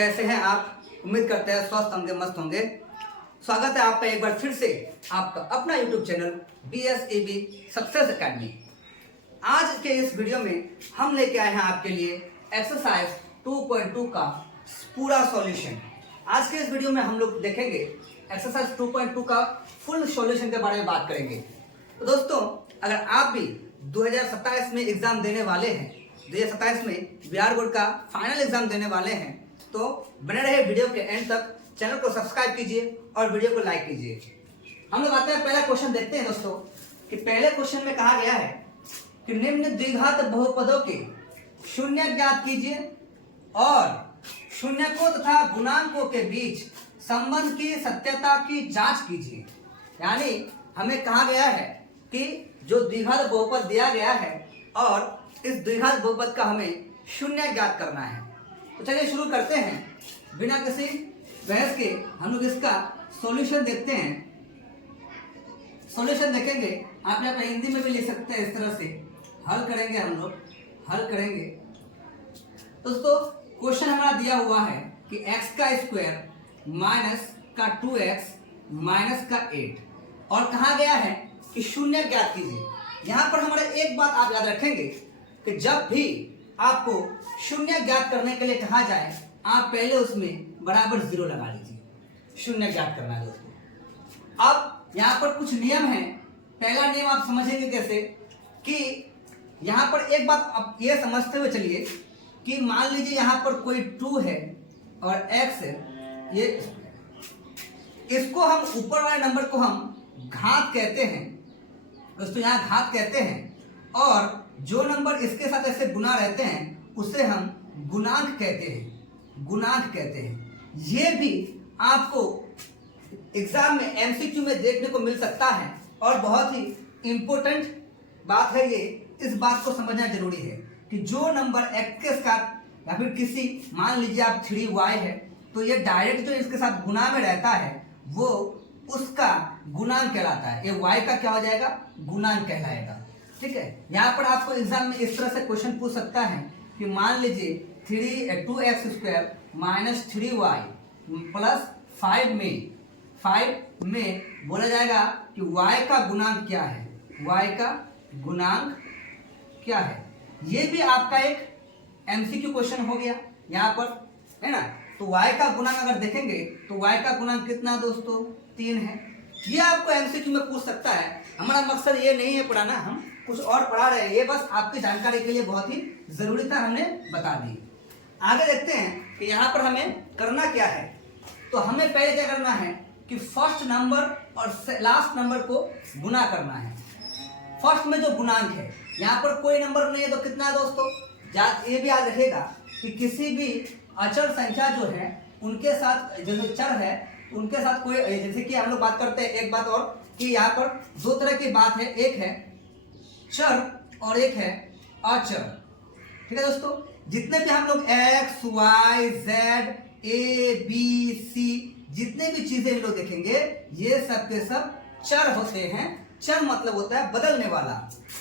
कैसे हैं आप? उम्मीद करते हैं स्वस्थ होंगे, मस्त होंगे। स्वागत है आपका एक बार फिर से आपका अपना YouTube channel BSEB success academy. आज के इस वीडियो में हम लेके आए हैं आपके लिए एक्सरसाइज 2.2 का पूरा सॉल्यूशन। आज के इस वीडियो में हम लोग देखेंगे एक्सरसाइज 2.2 का फुल सॉल्यूशन के बारे में बात करेंगे। तो दोस्तों, अगर आप भी 2027 में एग्जाम देने वाले हैं, 2027 में बिहार बोर्ड का फाइनल एग्जाम देने वाले हैं, तो बने रहे वीडियो के एंड तक। चैनल को सब्सक्राइब कीजिए और वीडियो को लाइक कीजिए। हम लोग आते हैं पहला क्वेश्चन देखते हैं दोस्तों कि पहले क्वेश्चन में कहा गया है कि निम्न द्विघात बहुपदों के शून्य ज्ञात कीजिए और शून्यकों तथा गुणांकों के बीच संबंध की सत्यता की जांच कीजिए। यानी हमें कहा गया है कि जो द्विघात बहुपद दिया गया है और इस द्विघात बहुपद का हमें शून्य ज्ञात करना है। तो चलिए शुरू करते हैं बिना किसी बहस के। हम लोग इसका सॉल्यूशन देखते हैं। सॉल्यूशन देखेंगे, आप यहाँ पर हिंदी में भी लिख सकते हैं। इस तरह से हल करेंगे, हम लोग हल करेंगे। दोस्तों, क्वेश्चन हमारा दिया हुआ है कि x का स्क्वायर माइनस का 2x माइनस का 8 और कहा गया है कि शून्य ज्ञात कीजिए। यहाँ पर हमारा एक बात आप याद रखेंगे कि जब भी आपको शून्य ज्ञात करने के लिए कहा जाए, आप पहले उसमें बराबर 0 लगा लीजिए। शून्य ज्ञात करना है दोस्तों। अब यहाँ पर कुछ नियम है। पहला नियम आप समझेंगे कैसे कि यहाँ पर एक बात आप ये समझते हुए चलिए कि मान लीजिए यहाँ पर कोई 2 है और x है, ये इसको हम ऊपर वाले नंबर को हम घात कहते हैं दोस्तों, यहाँ घात कहते हैं। और जो नंबर इसके साथ ऐसे गुना रहते हैं उसे हम गुणांक कहते हैं, गुणांक कहते हैं। ये भी आपको एग्जाम में MCQ में देखने को मिल सकता है और बहुत ही इंपॉर्टेंट बात है ये। इस बात को समझना जरूरी है कि जो नंबर x के साथ या फिर किसी, मान लीजिए आप 3y है, तो ये डायरेक्ट जो इसके साथ गुना में रहता है वो उसका गुणांक कहलाता है। ये y का क्या हो जाएगा? गुणांक कहलाएगा। ठीक है। यहाँ पर आपको एग्जाम में इस तरह से क्वेश्चन पूछ सकता है कि मान लीजिए 2x square minus 3y plus 5 में बोला जाएगा कि y का गुणांक क्या है, y का गुणांक क्या है। ये भी आपका एक MCQ क्वेश्चन हो गया यहाँ पर, है ना। तो y का गुणांक अगर देखेंगे तो y का गुणांक कितना दोस्तों? 3 है। ये आपको MCQ में पूछ सकता है। हमारा मकसद ये नहीं है पढ़ाना, हम कुछ और पढ़ा रहे हैं। ये बस आपकी जानकारी के लिए बहुत ही जरूरी था, हमने बता दी। आगे देखते हैं कि यहाँ पर हमें करना क्या है। तो हमें पहले क्या करना है कि फर्स्ट नंबर और लास्ट नंबर को गुना करना है। फर्स्ट में जो गुणांक है, यहाँ पर कोई नंबर नहीं है तो कितना है दोस्तों? ये भी याद रखेगा कि किसी भी अचल संख्या जो है उनके साथ, जो चर है उनके साथ कोई, जैसे कि हम लोग बात करते हैं एक बात और कि यहाँ पर दो तरह की बात है, एक है चर और एक है अचर। ठीक है दोस्तों। जितने भी हम लोग x, y, z, a, b, c जितने भी चीजें हम लोग देखेंगे, ये सब के सब चर होते हैं। चर मतलब होता है बदलने वाला।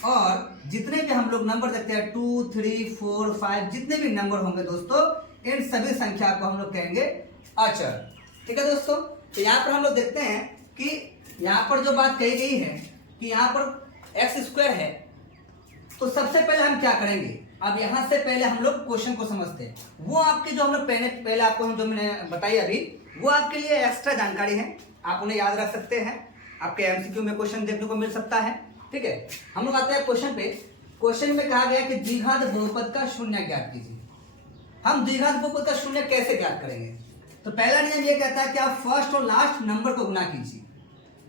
और जितने भी हम लोग नंबर देखते हैं 2, 3, 4, 5 जितने भी नंबर होंगे दोस्तों, इन सभी संख्या को हम लोग कहेंगे अचर। ठीक है दोस्तों। तो यहाँ पर हम लोग देखते हैं कि यहाँ पर जो बात कही गई है कि यहाँ पर x स्क्वायर है, तो सबसे पहले हम क्या करेंगे? अब यहाँ से पहले हम लोग क्वेश्चन को समझते हैं। वो आपके जो हम लोग पहले आपको जो मैंने बताई अभी, वो आपके लिए एक्स्ट्रा जानकारी है, आप उन्हें याद रख सकते हैं। आपके MCQ में क्वेश्चन देखने को मिल सकता है। ठीक है। हम लोग आते हैं क्वेश्चन पे। क्वेश्चन में कहा गया कि द्विघात बहुपद का शून्य ज्ञात कीजिए। हम द्विघात बहुपद का शून्य कैसे ज्ञात करेंगे? तो पहला नियम ये कहता है कि आप फर्स्ट और लास्ट नंबर को गुना कीजिए।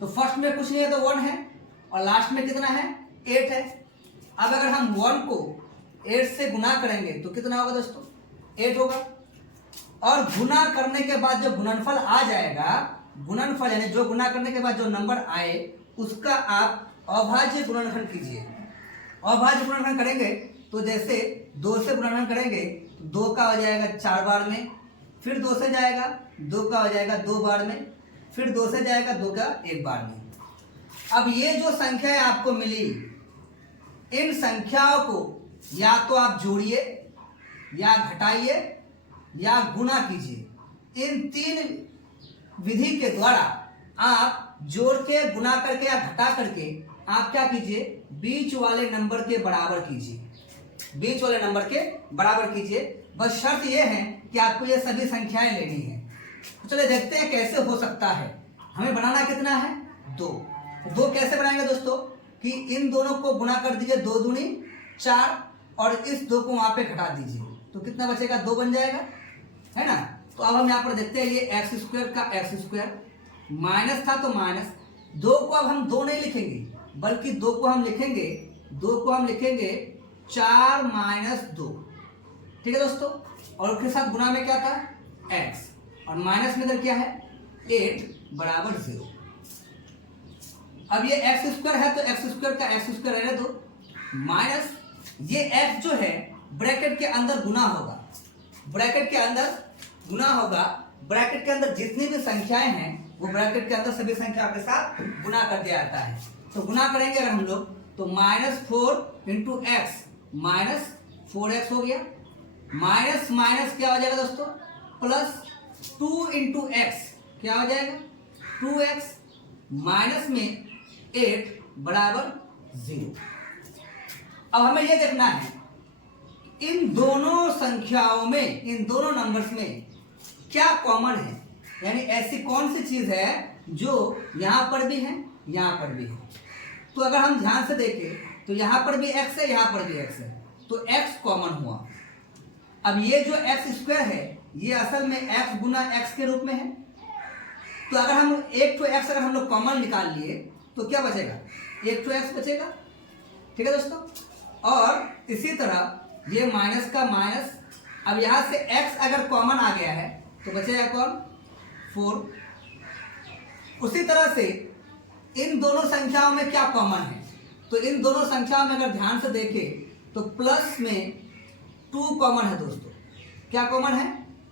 तो फर्स्ट में कुछ नहीं है तो 1 है और लास्ट में कितना है? 8 है। अब अगर हम 1 को 8 से गुना करेंगे तो कितना होगा दोस्तों? 8 होगा। और गुना करने के बाद जो गुणनफल आ जाएगा, गुणनफल यानी जो गुना करने के बाद जो नंबर आए उसका आप अभाज्य गुणनखंड कीजिए। अभाज्य गुणनखंड करेंगे तो जैसे 2 से गुणनखंड करेंगे तो 2 का हो जाएगा 4 बार में, फिर 2 से जाएगा 2 का हो जाएगा 2 बार में, फिर 2 से जाएगा 2 का 1 बार में। अब ये जो संख्याएं आपको मिली, इन संख्याओं को या तो आप जोड़िए या घटाइए या गुना कीजिए। इन तीन विधि के द्वारा आप जोड़ के, गुना करके या घटा करके आप क्या कीजिए, बीच वाले नंबर के बराबर कीजिए। बीच वाले नंबर के बराबर कीजिए। बस शर्त यह है कि आपको ये सभी संख्याएं लेनी है। तो चलिए देखते हैं कैसे हो सकता है। हमें बनाना कितना है, 2। दो कैसे बनाएंगे दोस्तों कि इन दोनों को गुना कर दीजिए, 2 दूनी 4, और इस 2 को वहां पे घटा दीजिए तो कितना बचेगा, 2 बन जाएगा, है ना। तो अब हम यहाँ पर देखते हैं, ये एक्स स्क्वायर का एक्स स्क्वायर माइनस था तो माइनस, 2 को अब हम 2 नहीं लिखेंगे बल्कि 2 को हम लिखेंगे 4 माइनस 2, ठीक है दोस्तों। और उसके साथ गुना में क्या था, x, और माइनस में इधर क्या है, 8 बराबर 0। अब ये एक्स स्क्वायर है तो एक्स स्क्वायर का एक्स स्क्वायर रहने दो, माइनस ये x जो है ब्रैकेट के अंदर गुना होगा, ब्रैकेट के अंदर गुना होगा। ब्रैकेट के अंदर जितनी भी संख्याएं हैं वो ब्रैकेट के अंदर सभी संख्या के साथ गुना कर दिया जाता है। तो गुना करेंगे अगर हम लोग तो -4 इंटू एक्स माइनस 4x हो गया, माइनस माइनस क्या हो जाएगा दोस्तों, प्लस 2 इंटू एक्स क्या हो जाएगा, 2x, माइनस में 8 बराबर 0। अब हमें यह देखना है इन दोनों संख्याओं में, इन दोनों नंबर्स में क्या कॉमन है, यानी ऐसी कौन सी चीज है जो यहां पर भी है, यहां पर भी है। तो अगर हम ध्यान से देखें तो यहां पर भी x है, यहां पर भी x है, तो x कॉमन हुआ। अब ये जो एक्स स्क्वायर है ये असल में x गुना x के रूप में है। तो अगर हम एक तो x अगर हम लोग कॉमन निकाल लिए तो क्या बचेगा, एक तो x बचेगा, ठीक है दोस्तों। और इसी तरह ये माइनस का माइनस, अब यहां से x अगर कॉमन आ गया है तो बचेगा कौन, 4। उसी तरह से इन दोनों संख्याओं में क्या कॉमन है, तो इन दोनों संख्याओं में अगर ध्यान से देखें तो प्लस में 2 कॉमन है दोस्तों। क्या कॉमन है,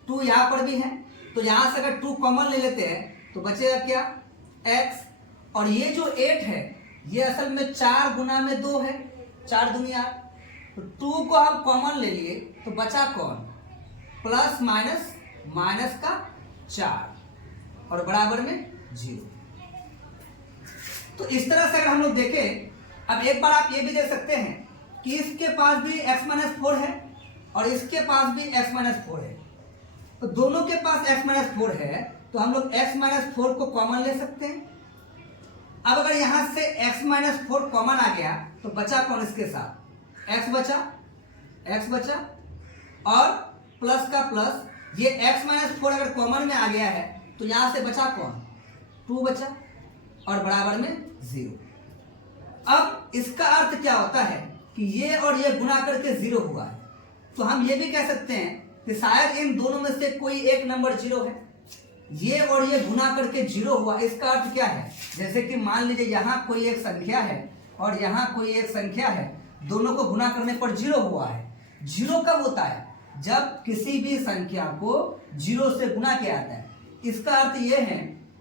2 यहां पर भी है, तो यहां से अगर 2 कॉमन ले लेते हैं तो बचेगा क्या, x। और ये जो 8 है ये असल में 4 गुना में 2 है, 4 दूनी 8, तो 2 को हम कॉमन ले लिए तो बचा कौन, प्लस माइनस माइनस का 4 और बराबर में 0। तो इस तरह से अगर हम लोग देखें, अब एक बार आप ये भी देख सकते हैं कि इसके पास भी x-4 है और इसके पास भी x-4 है, तो दोनों के पास x-4 है तो हम लोग x-4 को कॉमन ले सकते हैं। अब अगर यहां से x-4 कॉमन आ गया तो बचा कौन, इसके साथ x बचा और प्लस का प्लस, ये x-4 अगर कॉमन में आ गया है तो यहां से बचा कौन, 2 बचा और बराबर में 0। अब इसका अर्थ क्या होता है कि ये और ये गुना करके 0 हुआ है, तो हम ये भी कह सकते हैं कि शायद इन दोनों में से कोई एक नंबर 0 है। ये और ये गुना करके 0 हुआ, इसका अर्थ क्या है, जैसे कि मान लीजिए यहाँ कोई एक संख्या है और यहाँ कोई एक संख्या है, दोनों को गुना करने पर 0 हुआ है। 0 कब होता है, जब किसी भी संख्या को 0 से गुना किया जाता है। इसका अर्थ यह है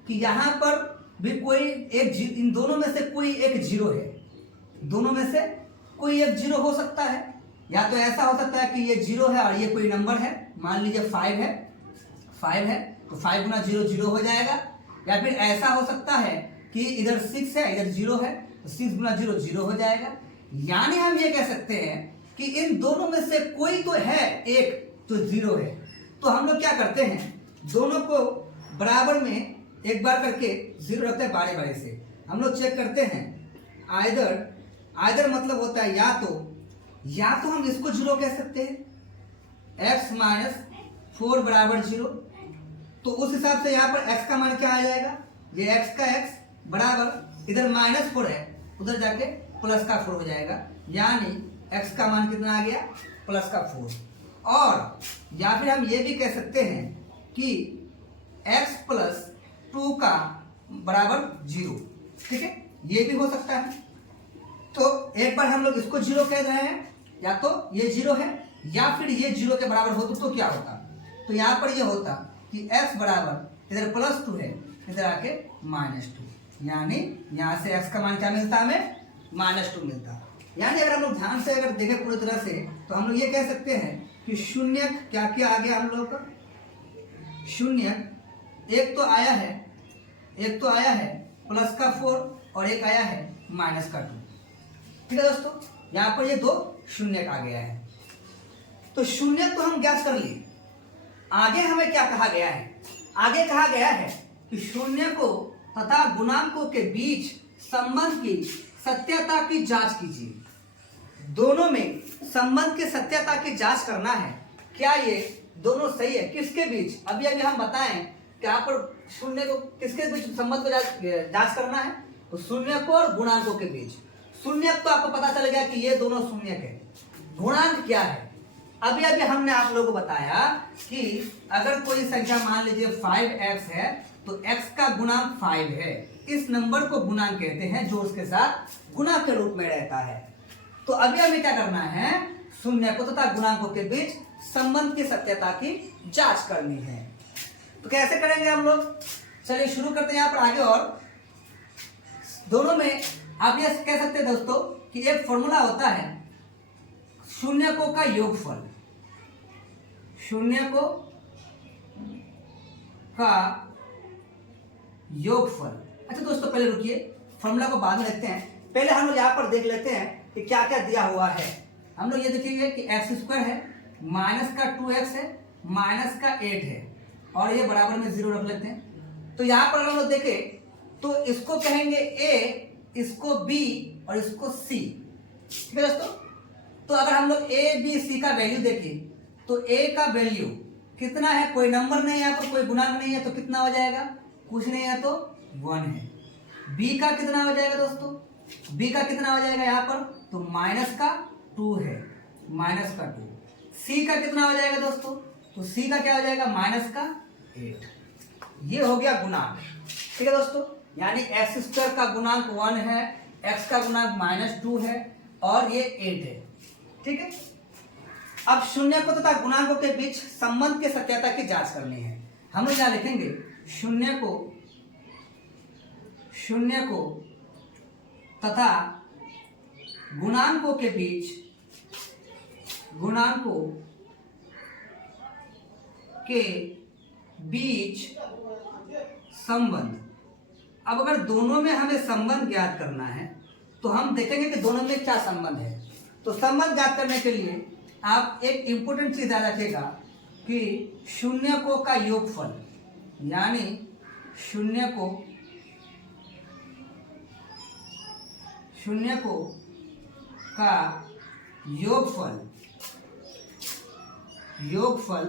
कि यहाँ पर भी कोई एक, इन दोनों में से कोई एक 0 है, दोनों में से कोई एक 0 हो सकता है। या तो ऐसा हो सकता है कि ये 0 है और ये कोई नंबर है, मान लीजिए 5 है तो 5 गुना 0 0 हो जाएगा। या फिर ऐसा हो सकता है कि इधर 6 है इधर 0 है तो 6 गुना 0 0 हो जाएगा। यानी हम ये कह सकते हैं कि इन दोनों में से कोई तो है एक तो 0 है। तो हम लोग क्या करते हैं, दोनों को बराबर में एक बार करके 0 रखते हैं, बारी बारी से हम लोग चेक करते हैं। आइदर मतलब होता है या तो हम इसको 0 कह सकते हैं, x-4 बराबर 0, तो उस हिसाब से यहाँ पर x का मान क्या आ जाएगा, ये x का x बराबर इधर -4 है उधर जाके प्लस का 4 हो जाएगा, यानी x का मान कितना आ गया, प्लस का 4। और या फिर हम ये भी कह सकते हैं कि x प्लस 2 का बराबर 0, ठीक है, ये भी हो सकता है। तो एक बार हम लोग इसको 0 कह रहे हैं, या तो ये 0 है या फिर ये 0 के बराबर होता तो क्या होता, तो यहाँ पर ये होता कि x बराबर इधर +2 है इधर आके -2, यानी यहाँ से x का मान क्या मिलता हमें, -2 मिलता। यानी अगर हम लोग ध्यान से अगर देखें पूरी तरह से तो हम लोग ये कह सकते हैं कि शून्य क्या क्या आ गया हम लोग का, शून्य, एक तो आया है प्लस का 4 और एक आया है माइनस का 2। ठीक है दोस्तों, यहाँ पर ये दो शून्य आ गया है। तो शून्य तो हम ज्ञात कर लिए। आगे हमें क्या कहा गया है? आगे कहा गया है कि शून्य को तथा गुणांकों के बीच संबंध की सत्यता की जांच कीजिए। दोनों में संबंध की सत्यता की जांच करना है, क्या ये दोनों सही है, किसके बीच। अभी हम बताएं कि यहाँ पर शून्य को किसके बीच संबंध को जांच करना है, तो शून्य को और गुणांकों के बीच। शून्य तो आपको पता चल गया कि ये दोनों शून्य है। गुणांक क्या है? अभी हमने आप लोगों को बताया कि अगर कोई संख्या मान लीजिए 5x है तो x का गुणांक 5 है। इस नंबर को गुणांक कहते हैं जो उसके साथ गुणा के रूप में रहता है। तो अभी हमें क्या करना है? शून्य को तथा गुणांकों के बीच संबंध की सत्यता की जांच करनी है। तो कैसे करेंगे हम लोग? चलिए शुरू करते हैं यहाँ पर आगे। और दोनों में आप ये कह सकते हैं दोस्तों कि एक फॉर्मूला होता है शून्यकों का योगफल। शून्यकों का योगफल। अच्छा दोस्तों, पहले रुकिए, फॉर्मूला को बाद में देखते हैं। पहले हम लोग यहाँ पर देख लेते हैं कि क्या क्या दिया हुआ है। हम लोग ये देखेंगे कि x² है, माइनस का 2x है, माइनस का 8 है और ये बराबर में 0 रख लेते हैं। तो यहाँ पर हम लोग देखें तो इसको कहेंगे a, इसको b और इसको c। ठीक है दोस्तों, तो अगर हम लोग a, b, c का वैल्यू देखें तो a का वैल्यू कितना है? कोई नंबर नहीं है यहाँ पर, कोई गुणांक नहीं है, तो कितना हो जाएगा? कुछ नहीं है तो 1 है। b का कितना हो जाएगा दोस्तों? b का कितना हो जाएगा यहाँ पर? तो माइनस का 2 है, माइनस का 2। c का कितना हो जाएगा दोस्तों? तो c का क्या हो जाएगा? माइनस का 8। ये हो गया गुणांक। ठीक है दोस्तों, यानी x² का गुणांक 1 है, x का गुणांक -2 है और ये 8 है। ठीक है, अब शून्य को तथा गुणांकों के बीच संबंध की सत्यता की जांच करनी है। हम लोग क्या लिखेंगे? शून्य को तथा गुणांकों के बीच संबंध। अब अगर दोनों में हमें संबंध ज्ञात करना है तो हम देखेंगे कि दोनों में क्या संबंध है। तो संबंध ज्ञात करने के लिए आप एक इंपॉर्टेंट चीज याद रखिएगा कि शून्यकों का योगफल, यानी शून्यकों का योगफल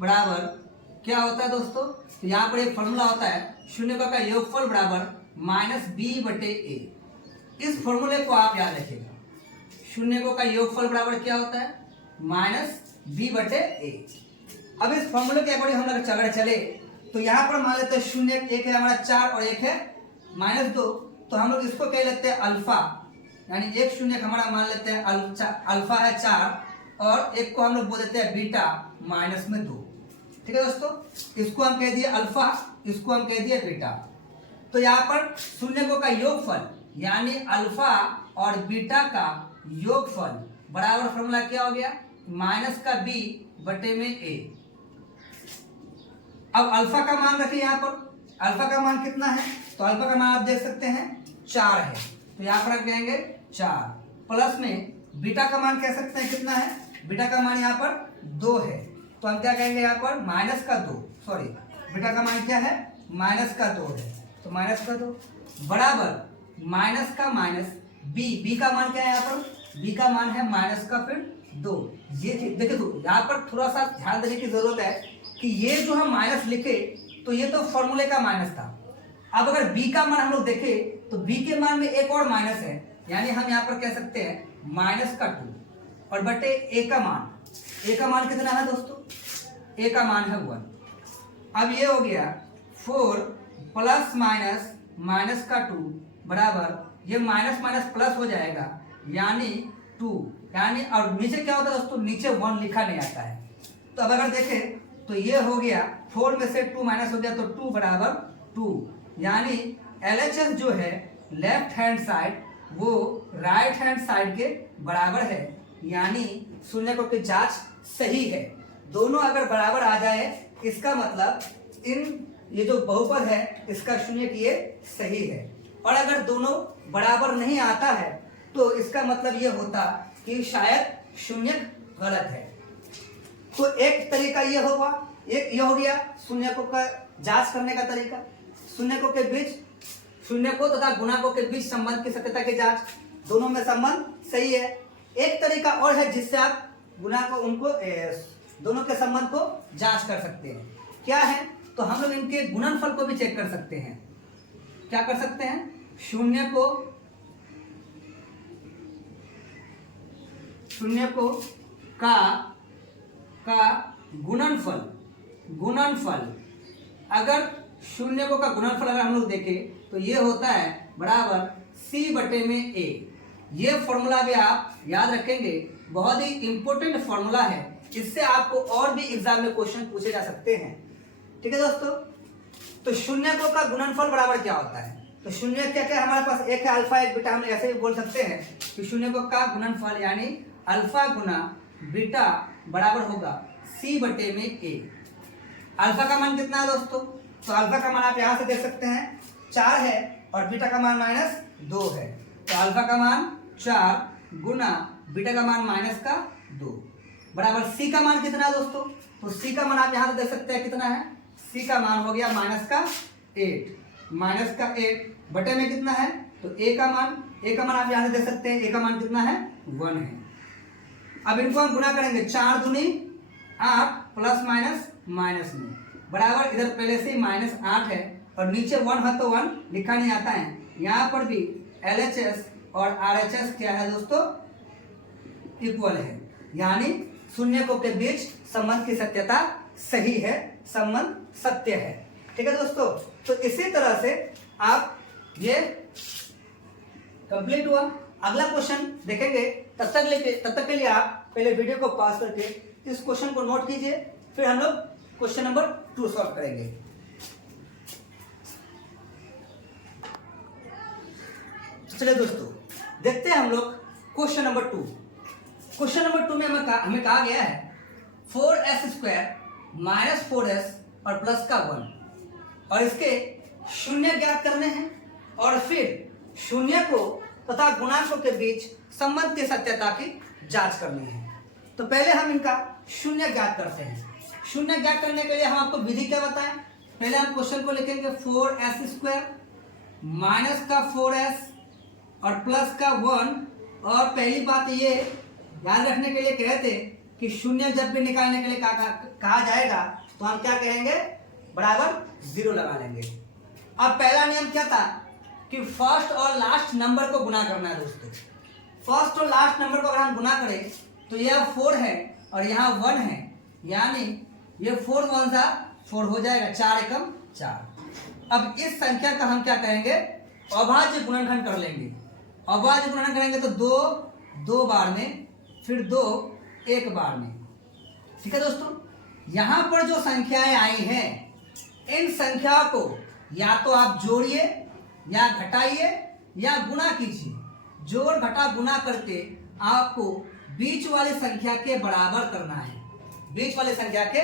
बराबर क्या होता है दोस्तों? तो यहाँ पर एक फॉर्मूला होता है शून्यकों का योगफल बराबर -b/a। इस फॉर्मूले को आप याद रखिएगा। शून्यकों का योगफल बराबर क्या होता है? -b/a। अब इस फॉर्मूले के अकॉर्डिंग हम लोग अगर चले तो यहाँ पर मान लेते हैं शून्य, एक है हमारा 4 और एक है -2, तो हम लोग इसको कह लेते हैं अल्फा, यानी एक शून्य हमारा मान लेते हैं अल्फा है 4 और एक को हम लोग बोल देते हैं बीटा -2। ठीक है दोस्तों, इसको हम कह दिए अल्फा, इसको हम कह दिए बीटा। तो यहाँ पर शून्यकों का योगफल यानी अल्फा और बीटा का योगफल बराबर फॉर्मूला क्या हो गया? -b/a। अब अल्फा का मान रखिए यहाँ पर। अल्फा का मान कितना है? तो अल्फा का मान आप देख सकते हैं 4 है, तो यहाँ पर आप कहेंगे 4 प्लस में बीटा का मान कह सकते हैं कितना है? बीटा का मान यहाँ पर 2 है, तो हम क्या कहेंगे यहाँ पर? बीटा का मान क्या है? -2 है, तो -2 बराबर माइनस का माइनस बी का मान क्या है यहाँ पर? बी का मान है -2। ये देखिए, तो यहाँ पर थोड़ा सा ध्यान देने की जरूरत है कि ये जो हम माइनस लिखे तो ये तो फॉर्मूले का माइनस था। अब अगर बी का मान हम लोग देखें तो बी के मान में एक और माइनस है, यानी हम यहाँ पर कह सकते हैं -2 और बटे ए का मान कितना है दोस्तों? ए का मान है 1। अब ये हो गया 4 प्लस माइनस का 2 बराबर, ये माइनस प्लस हो जाएगा यानी 2, यानी और नीचे क्या होता है दोस्तों? नीचे 1 लिखा नहीं आता है। तो अब अगर देखें तो ये हो गया 4 में से 2 माइनस हो गया तो 2 बराबर 2, यानी LHS जो है लेफ्ट हैंड साइड वो राइट हैंड साइड के बराबर है, यानी शून्यकों की जांच सही है। दोनों अगर बराबर आ जाए इसका मतलब इन ये जो बहुपद है इसका शून्य की ये सही है। और अगर दोनों बराबर नहीं आता है तो इसका मतलब ये होता कि शायद शून्य गलत है। तो एक तरीका ये होगा, एक ये हो गया शून्य को का जांच करने का तरीका, शून्य को के बीच शून्य को तथा गुणकों के बीच संबंध की सत्यता की जांच, दोनों में संबंध सही है। एक तरीका और है जिससे आप गुणकों उनको दोनों के संबंध को जांच कर सकते हैं। क्या है? तो हम लोग इनके गुणनफल को भी चेक कर सकते हैं। क्या कर सकते हैं? शून्य को का गुणनफल अगर शून्य को का गुणनफल अगर हम लोग देखें तो ये होता है बराबर c बटे में a। ये फॉर्मूला भी आप याद रखेंगे, बहुत ही इंपॉर्टेंट फॉर्मूला है। इससे आपको और भी एग्जाम में क्वेश्चन पूछे जा सकते हैं। ठीक है दोस्तों, तो शून्य को का गुणनफल बराबर क्या होता है? तो शून्य क्या क्या हमारे पास एक है अल्फा एक बीटा, हम ऐसे भी बोल सकते हैं कि शून्य को का गुणनफल यानी अल्फा गुना बीटा बराबर होगा c बटे में a। अल्फा का मान कितना है दोस्तों? तो अल्फा का मान आप यहां से देख सकते हैं 4 है और बीटा का मान -2 है। तो अल्फा का मान 4 गुना बीटा का मान -2 बराबर c का मान कितना है दोस्तों? तो c का मान आप यहां से देख सकते हैं कितना है, c का मान हो गया -8 बटे में कितना है? तो a का मान आप यहां से देख सकते हैं, a का मान कितना है? 1 है। अब इनको हम गुना करेंगे, 4 दूनी 8 प्लस माइनस में बराबर, इधर पहले से -8 है और नीचे 1 है तो 1 लिखा नहीं आता है। यहाँ पर भी LHS और RHS क्या है दोस्तों? इक्वल है, यानी शून्य को के बीच संबंध की सत्यता सही है, संबंध सत्य है। ठीक है दोस्तों, तो इसी तरह से आप ये कंप्लीट हुआ। अगला क्वेश्चन देखेंगे, तब तक के लिए आप पहले वीडियो को पॉज करके इस क्वेश्चन को नोट कीजिए, फिर हम लोग क्वेश्चन नंबर 2 सॉल्व करेंगे। चलिए दोस्तों देखते हैं हम लोग क्वेश्चन नंबर 2। क्वेश्चन नंबर 2 में हमें कहा गया है 4s² - 4s और प्लस का 1 और इसके शून्य ज्ञात करने हैं और फिर शून्य को तथा गुणांकों के बीच संबंध की सत्यता की जांच करनी है। तो पहले हम इनका शून्य ज्ञात करते हैं। शून्य ज्ञात करने के लिए हम आपको विधि क्या बताएं? पहले हम क्वेश्चन को लिखेंगे 4s² माइनस का 4s और प्लस का 1। और पहली बात ये याद रखने के लिए कहते कि शून्य जब भी निकालने के लिए कहा जाएगा तो हम क्या कहेंगे? बराबर 0 लगा लेंगे। अब पहला नियम क्या था कि फर्स्ट और लास्ट नंबर को गुना करना है दोस्तों। फर्स्ट और लास्ट नंबर को अगर हम गुना करें तो यह 4 है और यहाँ 1 है, यानी ये 4 1 सा 4 हो जाएगा, 4 एकम 4। अब इस संख्या का हम क्या करेंगे? अभाज्य गुणनखंड कर लेंगे। अभाज्य गुणनखंड करेंगे तो 2 बार में, फिर 2 1 बार में। ठीक है दोस्तों, यहाँ पर जो संख्याएं आई हैं इन संख्या को या तो आप जोड़िए या घटाइए या गुणा कीजिए। जोड़ घटा गुणा करके आपको बीच वाली संख्या के बराबर करना है, बीच वाली संख्या के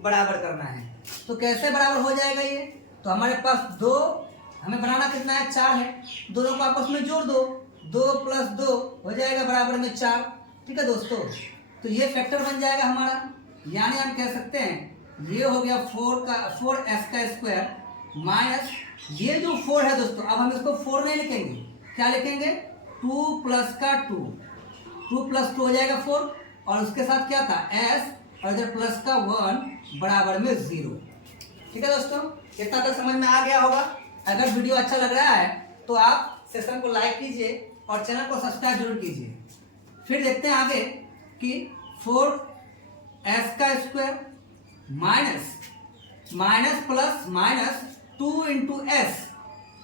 बराबर करना है। तो कैसे बराबर हो जाएगा ये? तो हमारे पास 2 हमें बनाना कितना है? 4 है। दोनों को आपस में जोड़ दो, 2 + 2 हो जाएगा बराबर में 4। ठीक है दोस्तों, तो ये फैक्टर बन जाएगा हमारा, यानी हम कह सकते हैं ये हो गया 4s² माइनस ये जो 4 है दोस्तों, अब हम इसको 4 नहीं लिखेंगे, क्या लिखेंगे? 2 + का 2, 2 + 2 हो जाएगा 4 और उसके साथ क्या था? s और इधर प्लस का 1 बराबर में 0। ठीक है दोस्तों, इतना तक समझ में आ गया होगा। अगर वीडियो अच्छा लग रहा है तो आप सेशन को लाइक कीजिए और चैनल को सब्सक्राइब जरूर कीजिए। फिर देखते हैं आगे कि 4s² minus plus minus 2 × s,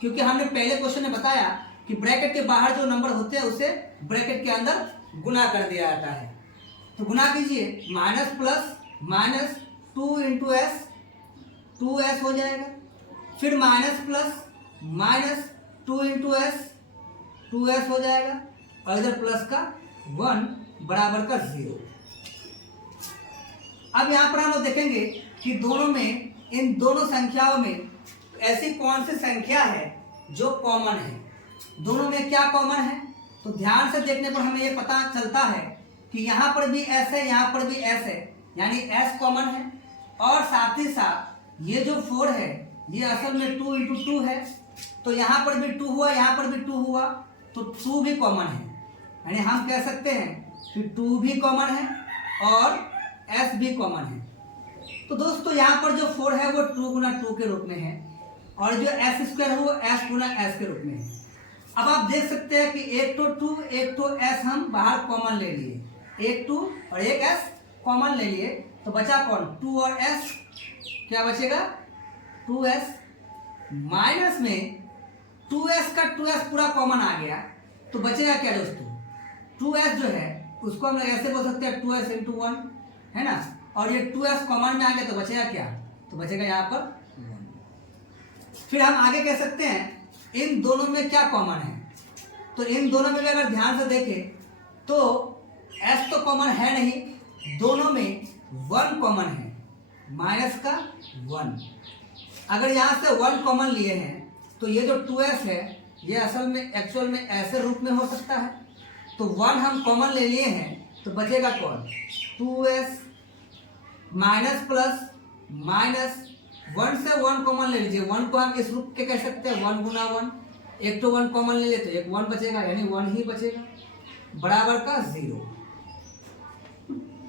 क्योंकि हमने पहले क्वेश्चन में बताया कि ब्रैकेट के बाहर जो नंबर होते हैं उसे ब्रैकेट के अंदर गुना कर दिया जाता है। तो गुना कीजिए, minus plus minus 2 × s, 2s हो जाएगा, फिर minus plus minus 2 × s, 2s हो जाएगा और इधर प्लस का 1 बराबर का 0। अब यहाँ पर हम लोग देखेंगे कि दोनों में, इन दोनों संख्याओं में ऐसी कौन सी संख्या है जो कॉमन है। दोनों में क्या कॉमन है, तो ध्यान से देखने पर हमें ये पता चलता है कि यहाँ पर भी s है, यहाँ पर भी s है, यानी s कॉमन है। और साथ ही साथ ये जो 4 है ये असल में 2 इंटू 2 है, तो यहाँ पर भी 2 हुआ, यहाँ पर भी 2 हुआ, तो 2 भी कॉमन है। यानी हम कह सकते हैं कि 2 भी कॉमन है और s भी कॉमन है। तो दोस्तों यहाँ पर जो 4 है वो 2 गुना 2 के रूप में है और जो s स्क्वायर है वो s गुना s के रूप में है। अब आप देख सकते हैं कि एक तो 2 एक तो s हम बाहर कॉमन ले लिए, एक 2 और एक s कॉमन ले लिए, तो बचा कौन, 2 और s, क्या बचेगा 2s, माइनस में 2s का 2s पूरा कॉमन आ गया, तो बचेगा क्या दोस्तों, 2s जो है उसको हम लोग ऐसे बोल सकते हैं 2s इंटू 1 है ना, और ये 2s कॉमन में आ गया तो बचेगा क्या, तो बचेगा यहाँ पर 1। फिर हम आगे कह सकते हैं इन दोनों में क्या कॉमन है, तो इन दोनों में भी अगर ध्यान से देखें तो s तो कॉमन है नहीं, दोनों में 1 कॉमन है, माइनस का 1। अगर यहाँ से 1 कॉमन लिए हैं तो ये जो 2s है ये असल में एक्चुअल में ऐसे रूप में हो सकता है, तो 1 हम कॉमन ले लिए हैं तो बचेगा कौन, 2s माइनस प्लस माइनस 1 से 1 कॉमन ले लीजिए, 1 को हम इस रूप के कह सकते हैं 1 गुना 1, एक तो 1 कॉमन ले लेते एक 1 बचेगा, यानी 1 ही बचेगा, बराबर का 0।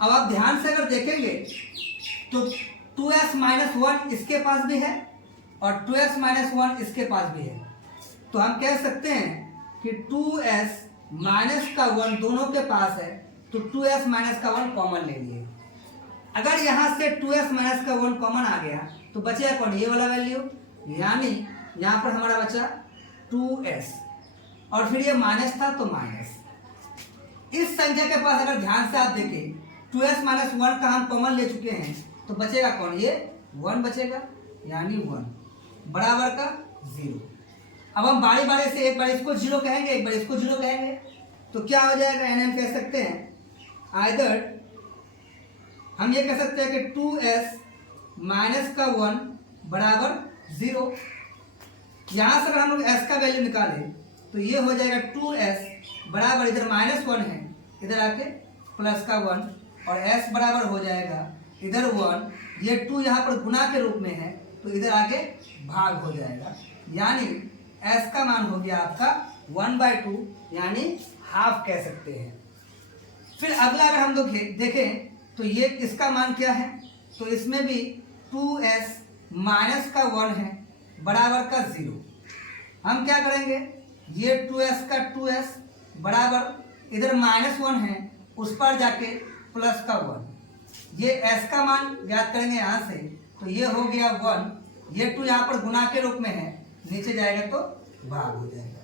अब आप ध्यान से अगर देखेंगे तो 2s माइनस 1 इसके पास भी है और 2s माइनस 1 इसके पास भी है, तो हम कह सकते हैं कि 2s माइनस का 1 दोनों के पास है, तो 2s माइनस का 1 कॉमन ले लिए। अगर यहाँ से 2s माइनस का 1 कॉमन आ गया तो बचेगा कौन, ये वाला वैल्यू, यानी यहाँ पर हमारा बचा 2s और फिर ये माइनस था तो माइनस। इस संख्या के पास अगर ध्यान से आप देखें 2s माइनस 1 का हम कॉमन ले चुके हैं, तो बचेगा कौन, ये 1 बचेगा, यानी 1 बराबर का 0। अब हम बारी बारी से एक बार इसको 0 कहेंगे, एक बार इसको 0 कहेंगे, तो क्या हो जाएगा, यानी हम कह सकते हैं आइदर हम ये कह सकते हैं कि 2s माइनस का 1 बराबर 0। यहाँ से अगर हम लोग s का वैल्यू निकालें तो ये हो जाएगा 2s बराबर, इधर माइनस 1 है इधर आके प्लस का 1 और s बराबर हो जाएगा इधर 1, ये 2 यहाँ पर गुना के रूप में है तो इधर आके भाग हो जाएगा, यानी s का मान हो गया आपका 1/2 यानी हाफ कह सकते हैं। फिर अगला अगर हम लोग देखें तो ये इसका मान क्या है, तो इसमें भी 2s माइनस का 1 है बराबर का 0। हम क्या करेंगे, ये 2s का 2s बराबर इधर माइनस 1 है उस पर जाके प्लस का 1, ये s का मान ज्ञात करेंगे यहाँ से, तो ये हो गया 1, ये 2 यहाँ पर गुना के रूप में है, नीचे जाएगा तो भाग हो जाएगा।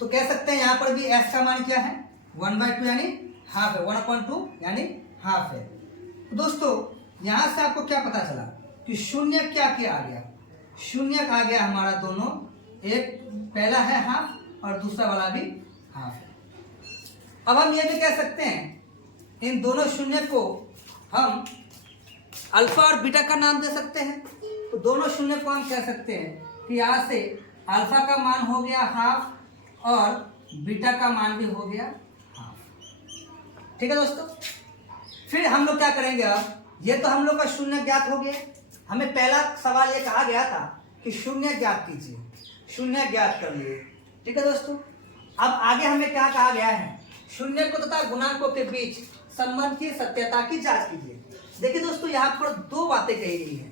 तो कह सकते हैं यहाँ पर भी s का मान क्या है, 1/2 यानी हाफ है, 1/2 यानी हाफ है। तो दोस्तों यहाँ से आपको क्या पता चला कि शून्य क्या क्या आ गया, शून्य आ गया हमारा दोनों, एक पहला है हाफ और दूसरा वाला भी हाफ है। अब हम ये भी कह सकते हैं इन दोनों शून्य को हम अल्फा और बीटा का नाम दे सकते हैं, तो दोनों शून्य को हम कह सकते हैं कि यहाँ से अल्फा का मान हो गया हाफ और बीटा का मान भी हो गया हाफ। ठीक है दोस्तों, फिर हम लोग क्या करेंगे, अब ये तो हम लोग का शून्य ज्ञात हो गया, हमें पहला सवाल ये कहा गया था कि शून्य ज्ञात कीजिए, शून्य ज्ञात कर लिए। ठीक है दोस्तों, अब आगे हमें क्या कहा गया है, शून्य को तथा गुणांकों के बीच संबंध की सत्यता की जांच कीजिए। देखिए दोस्तों यहाँ पर दो बातें कही गई हैं,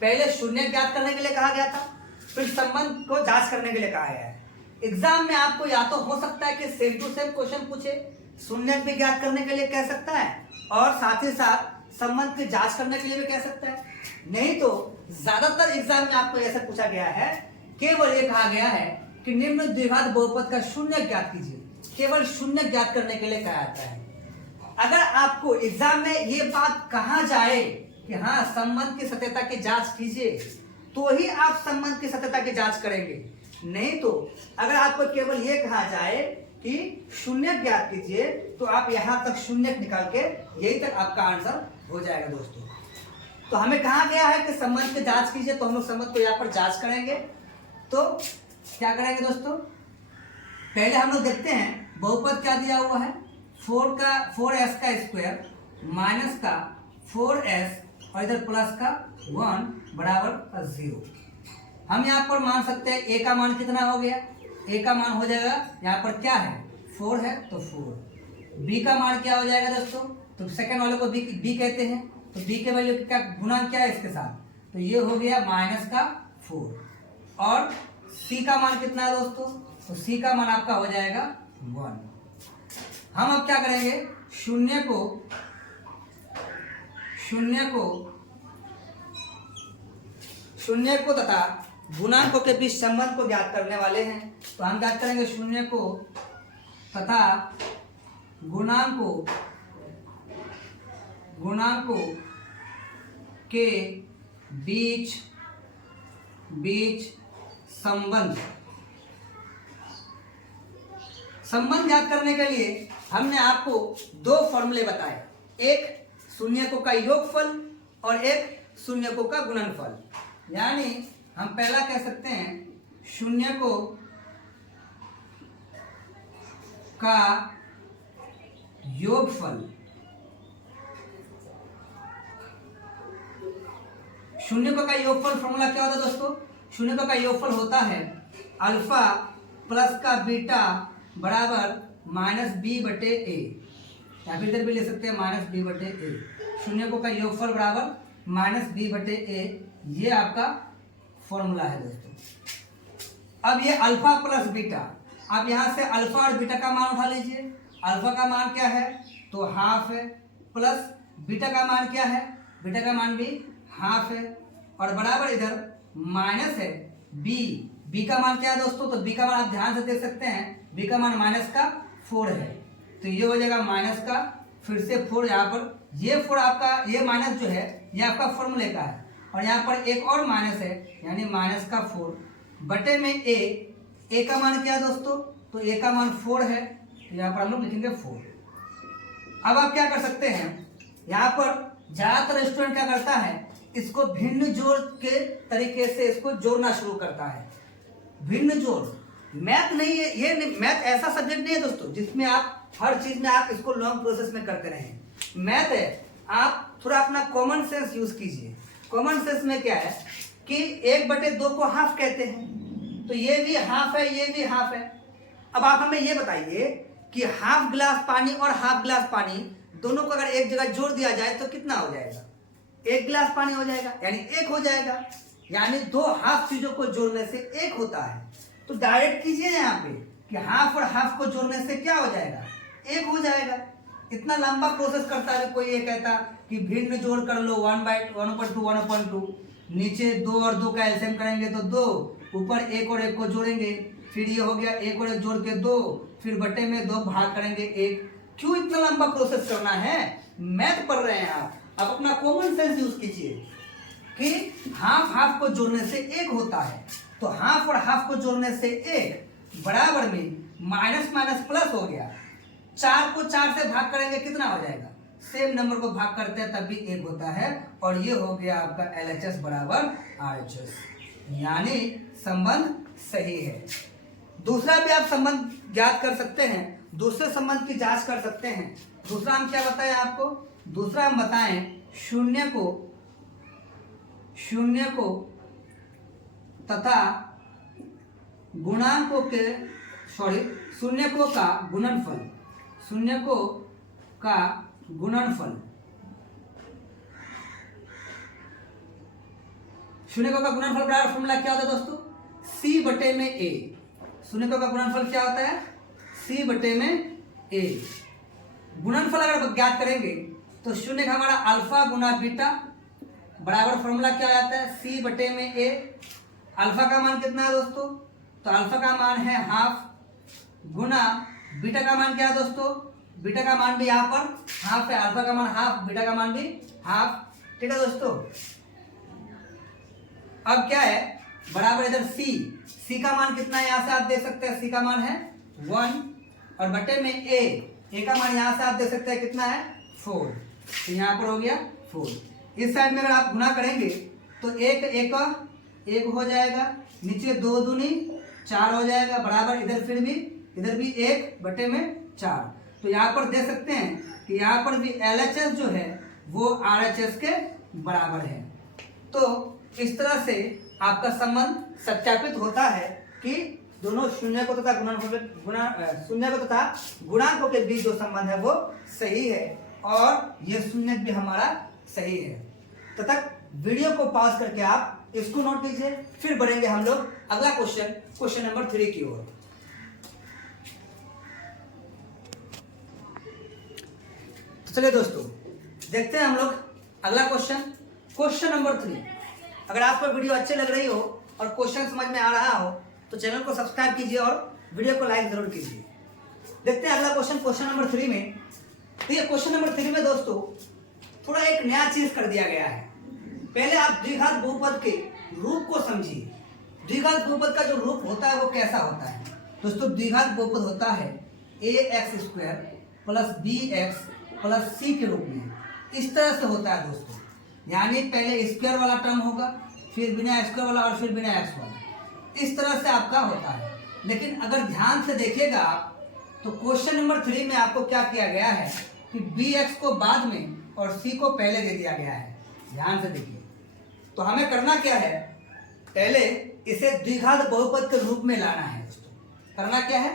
पहले शून्य ज्ञात करने के लिए कहा गया था, फिर संबंध को जांच करने के लिए कहा गया है। एग्जाम में आपको या तो हो सकता है कि सेम टू सेम क्वेश्चन पूछे, शून्य भी ज्ञात करने के लिए कह सकता है और साथ ही साथ संबंध की जांच करने के लिए भी कह सकता है, नहीं तो ज्यादातर एग्जाम में आपको ऐसा पूछा गया है, केवल ये कहा गया है कि निम्न द्विघात बहुपद का शून्य ज्ञात कीजिए, केवल शून्य ज्ञात करने के लिए कहा जाता है। अगर आपको एग्जाम में ये बात कहा जाए कि हाँ संबंध की सत्यता की जांच कीजिए, तो ही आप संबंध की सत्यता की जांच करेंगे, नहीं तो अगर आपको केवल ये कहा जाए कि शून्य ज्ञात कीजिए, तो आप यहां तक शून्य निकाल के यही तक आपका आंसर हो जाएगा दोस्तों। तो हमें कहा गया है कि संबंध की जांच कीजिए, तो हम लोग संबंध को यहाँ पर जांच करेंगे। तो क्या करेंगे दोस्तों, पहले हम लोग देखते हैं बहुपद क्या दिया हुआ है, 4s का स्क्वायर माइनस का 4s और इधर प्लस का 1 बराबर 0। हम यहाँ पर मान सकते हैं a का मान कितना हो गया, a का मान हो जाएगा यहाँ पर क्या है 4 है तो 4। b का मान क्या हो जाएगा दोस्तों, तो सेकंड वाले को b कहते हैं, तो b के वैल्यू क्या गुणा क्या है इसके साथ, तो ये हो गया माइनस का 4। और c का मान कितना है दोस्तों, तो c का मान आपका हो जाएगा 1। हम अब क्या करेंगे, शून्य को तथा गुणांकों के बीच संबंध को ज्ञात करने वाले हैं। तो हम ज्ञात करेंगे शून्य को तथा गुणांकों के बीच संबंध ज्ञात करने के लिए हमने आपको दो फॉर्मूले बताए, एक शून्यकों का योगफल और एक शून्यकों का गुणनफल। यानी हम पहला कह सकते हैं शून्यकों का योगफल। शून्यकों का योगफल फॉर्मूला क्या होता है दोस्तों, शून्यकों का योगफल होता है अल्फा प्लस का बीटा बराबर माइनस बी बटे ए, या फिर इधर भी ले सकते हैं माइनस बी बटे ए। शून्यकों का योगफल बराबर माइनस बी बटे ए, ये आपका फॉर्मूला है दोस्तों। अब ये अल्फा प्लस बीटा, अब यहां से अल्फा और बीटा का मान उठा लीजिए। अल्फा का मान क्या है, तो हाफ है, प्लस बीटा का मान क्या है, बीटा का मान भी हाफ है, और बराबर इधर माइनस है बी का मान क्या है दोस्तों, तो बी का मान आप ध्यान से देख सकते हैं, बी का मान माइनस का 4 है, तो ये हो जाएगा माइनस का फिर से 4 यहाँ पर, ये 4 आपका, ये माइनस जो है ये आपका फॉर्मूले का है, और यहाँ पर एक और माइनस है यानी माइनस का 4 बटे में ए का मान क्या है दोस्तों, तो ए का मान 4 है, तो यहाँ पर हम लोग लिखेंगे 4। अब आप क्या कर सकते हैं, यहाँ पर ज्यादातर स्टूडेंट क्या करता है, इसको भिन्न जोड़ के तरीके से इसको जोड़ना शुरू करता है। भिन्न जोड़ मैथ नहीं है, ये मैथ ऐसा सब्जेक्ट नहीं है दोस्तों जिसमें आप हर चीज में आप इसको लॉन्ग प्रोसेस में करते रहें। मैथ है, आप थोड़ा अपना कॉमन सेंस यूज कीजिए। कॉमन सेंस में क्या है कि 1/2 को हाफ कहते हैं, तो ये भी हाफ है, ये भी हाफ है। अब आप हमें ये बताइए कि हाफ गिलास पानी और हाफ गिलास पानी दोनों को अगर एक जगह जोड़ दिया जाए तो कितना हो जाएगा, 1 गिलास पानी हो जाएगा, यानी 1 हो जाएगा। यानी 2 हाफ चीजों को जोड़ने से 1 होता है। तो डायरेक्ट कीजिए यहाँ पे कि हाफ और हाफ को जोड़ने से क्या हो जाएगा, 1 हो जाएगा। इतना लंबा प्रोसेस करता है, कोई ये कहता कि भिन्न जोड़ कर लो 1/2 नीचे 2 और 2 का एलसीएम करेंगे तो 2, ऊपर 1 और 1 को जोड़ेंगे, फिर ये हो गया 1 और 1 जोड़ के 2, फिर बटे में 2 भाग करेंगे 1। क्यों इतना लंबा प्रोसेस करना है, मैथ पढ़ रहे हैं आप अपना कॉमन सेंस यूज कीजिए कि हाफ को जोड़ने से 1 होता है, तो हाफ और हाफ को जोड़ने से 1 बराबर में माइनस माइनस प्लस हो गया। 4 को 4 से भाग करेंगे कितना हो जाएगा, सेम नंबर को भाग करते हैं तब भी 1 होता है, और ये हो गया आपका LHS बराबर RHS, यानी संबंध सही है। दूसरा भी आप संबंध ज्ञात कर सकते हैं, दूसरे संबंध की जांच कर सकते हैं। दूसरा हम क्या बताएं आपको, दूसरा हम बताएं शून्य को तथा गुणांकों के शून्यकों का गुणनफल। शून्यकों का गुणनफल, शून्यकों का गुणनफल का फॉर्मूला क्या होता है दोस्तों, C बटे में A। शून्यकों का गुणनफल क्या होता है, C बटे में A। गुणनफल अगर ज्ञात करेंगे तो शून्य का हमारा अल्फा गुना बीटा बराबर फॉर्मूला क्या आता है, C बटे में A। अल्फा का मान कितना है दोस्तों, तो अल्फा का मान है हाफ गुना बीटा का मान क्या है दोस्तों, बीटा का मान भी यहाँ पर हाफ है, अल्फा का मान हाफ, बीटा का मान भी हाफ। ठीक है दोस्तों, अब क्या है बराबर इधर C का मान कितना है, यहाँ से आप देख सकते हैं C का मान है 1, और बटे में ए का मान यहाँ से आप देख सकते हैं कितना है 4, तो यहाँ पर हो गया 4। इस साइड में अगर आप गुना करेंगे तो एक हो जाएगा, नीचे 2 दूनी 4 हो जाएगा बराबर, इधर भी 1 बटे में 4। तो यहाँ पर देख सकते हैं कि यहाँ पर भी LHS जो है वो RHS के बराबर है। तो इस तरह से आपका संबंध सत्यापित होता है कि दोनों शून्य को तथा गुणांकों के बीच जो संबंध है वो सही है और ये शून्य भी हमारा सही है। तब तक वीडियो को पॉज करके आप इसको नोट कीजिए, फिर बढ़ेंगे हम लोग अगला क्वेश्चन नंबर 3 की ओर। तो चलिए दोस्तों देखते हैं हम लोग अगला क्वेश्चन नंबर 3। अगर आपको वीडियो अच्छी लग रही हो और क्वेश्चन समझ में आ रहा हो तो चैनल को सब्सक्राइब कीजिए और वीडियो को लाइक जरूर कीजिए। देखते हैं अगला क्वेश्चन नंबर 3 में। तो ये क्वेश्चन नंबर 3 में दोस्तों थोड़ा एक नया चीज कर दिया गया है। पहले आप द्विघात बहुपद के रूप को समझिए। द्विघात बहुपद का जो रूप होता है वो कैसा होता है दोस्तों? द्विघात बहुपद होता है ax² + bx + c के रूप में। इस तरह से होता है दोस्तों, यानी पहले स्क्वायर वाला टर्म होगा, फिर बिना स्क्वायर वाला और फिर बिना एक्स वाला, इस तरह से आपका होता है। लेकिन अगर ध्यान से देखिएगा आप तो क्वेश्चन नंबर 3 में आपको क्या किया गया है कि bx को बाद में और c को पहले दे दिया गया है। ध्यान से देखिए, तो हमें करना क्या है, पहले इसे द्विघात बहुपद के रूप में लाना है दोस्तों। करना क्या है,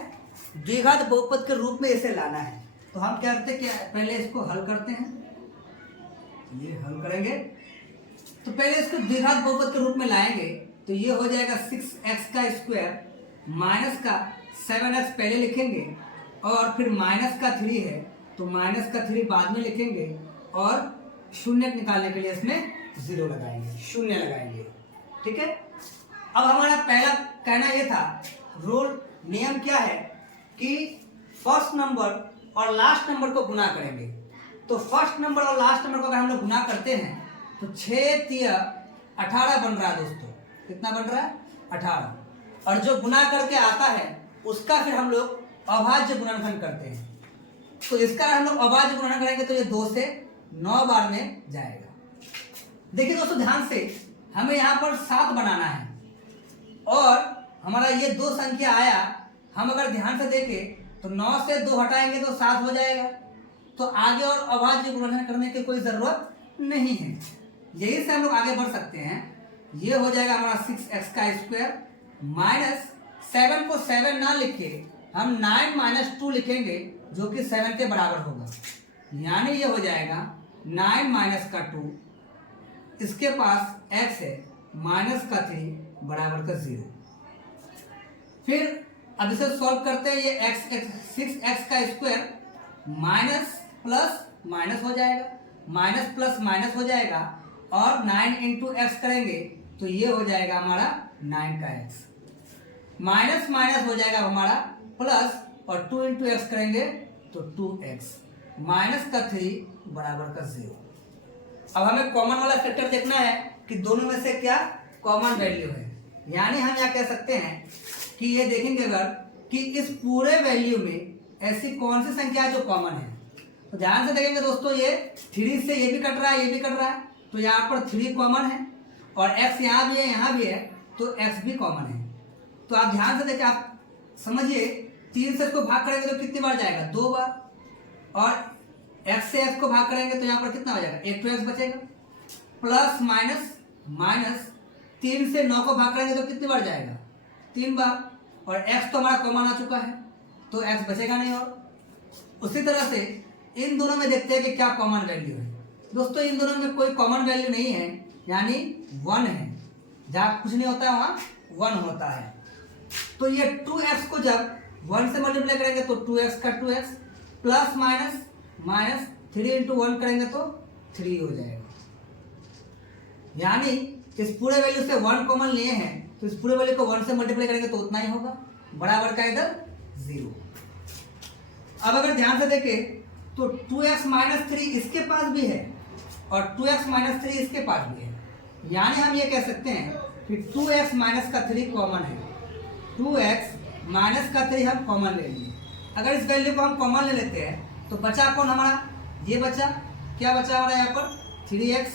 द्विघात बहुपद के रूप में इसे लाना है। तो हम क्या करते हैं कि पहले इसको हल करते हैं, ये हल करेंगे तो पहले इसको द्विघात बहुपद के रूप में लाएंगे तो ये हो जाएगा 6x² माइनस का 7x पहले लिखेंगे और फिर माइनस का 3 है तो माइनस का 3 बाद में लिखेंगे और शून्य निकालने के लिए इसमें 0 लगाएंगे, शून्य लगाएंगे। ठीक है। अब हमारा पहला कहना यह था, रूल नियम क्या है कि फर्स्ट नंबर और लास्ट नंबर को गुना करेंगे। तो फर्स्ट नंबर और लास्ट नंबर को अगर हम लोग गुना करते हैं तो 6 3 18 बन रहा है दोस्तों। कितना बन रहा है? 18। और जो गुना करके आता है उसका फिर हम लोग अभाज्य गुणनखंड करते हैं। तो इसका हम लोग अभाज्य गुणनखंड करेंगे तो ये 2 से 9 बार में जाएगा। देखिए दोस्तों ध्यान से, हमें यहाँ पर 7 बनाना है और हमारा ये 2 संख्या आया। हम अगर ध्यान से देखें तो 9 से 2 हटाएंगे तो 7 हो जाएगा। तो आगे और अभाज्य गुणनखंड करने की कोई जरूरत नहीं है। यही से हम लोग आगे बढ़ सकते हैं। ये हो जाएगा हमारा 6x² माइनस 7 को 7 ना लिखे हम 9 - 2 लिखेंगे जो कि 7 के बराबर होगा। यानी ये हो जाएगा 9 - का 2, इसके पास x है माइनस का 3 बराबर का 0। फिर अब इसे सॉल्व करते हैं। ये 6x² माइनस प्लस माइनस हो जाएगा, माइनस प्लस माइनस हो जाएगा और 9 × x करेंगे तो ये हो जाएगा हमारा 9 का x, माइनस माइनस हो जाएगा हमारा प्लस और 2 × x करेंगे तो 2x माइनस का 3 बराबर का 0। अब हमें कॉमन वाला फैक्टर देखना है कि दोनों में से क्या कॉमन वैल्यू है। यानी हम यहाँ कह सकते हैं कि ये देखेंगे अगर कि इस पूरे वैल्यू में ऐसी कौन सी संख्या है जो कॉमन है। तो ध्यान से देखेंगे दोस्तों, ये 3 से ये भी कट रहा है, ये भी कट रहा है, तो यहाँ पर 3 कॉमन है और x यहाँ भी है, यहाँ भी है, तो x भी कॉमन है। तो आप ध्यान से देखिए, आप समझिए 3 से इसको भाग करेंगे तो कितनी बार जाएगा? 2 बार। और x से x को भाग करेंगे तो यहाँ पर कितना हो जाएगा? 1 2x बचेगा। प्लस माइनस माइनस 3 से 9 को भाग करेंगे तो कितनी बार जाएगा? 3 बार। और x तो हमारा कॉमन आ चुका है तो x बचेगा नहीं। और उसी तरह से इन दोनों में देखते हैं कि क्या कॉमन वैल्यू है। दोस्तों इन दोनों में कोई कॉमन वैल्यू नहीं है, यानी 1 है। जहाँ कुछ नहीं होता है वहाँ 1 होता है। तो ये 2x को जब 1 से मल्टीप्लाई करेंगे तो 2x का 2x प्लस माइनस माइनस 3 × 1 करेंगे तो 3 हो जाएगा। यानी इस पूरे वैल्यू से 1 कॉमन लिए हैं तो इस पूरे वैल्यू को 1 से मल्टीप्लाई करेंगे तो उतना ही होगा, बराबर का इधर 0। अब अगर ध्यान से देखें तो 2x - 3 इसके पास भी है और 2x - 3 इसके पास भी है। यानी हम ये कह सकते हैं कि 2x - का 3 कॉमन है। 2x - का 3 हम कॉमन ले लेंगे। अगर इस वैल्यू को हम कॉमन ले लेते हैं तो बचा कौन हमारा, ये बचा, क्या बचा हमारा यहाँ पर 3x,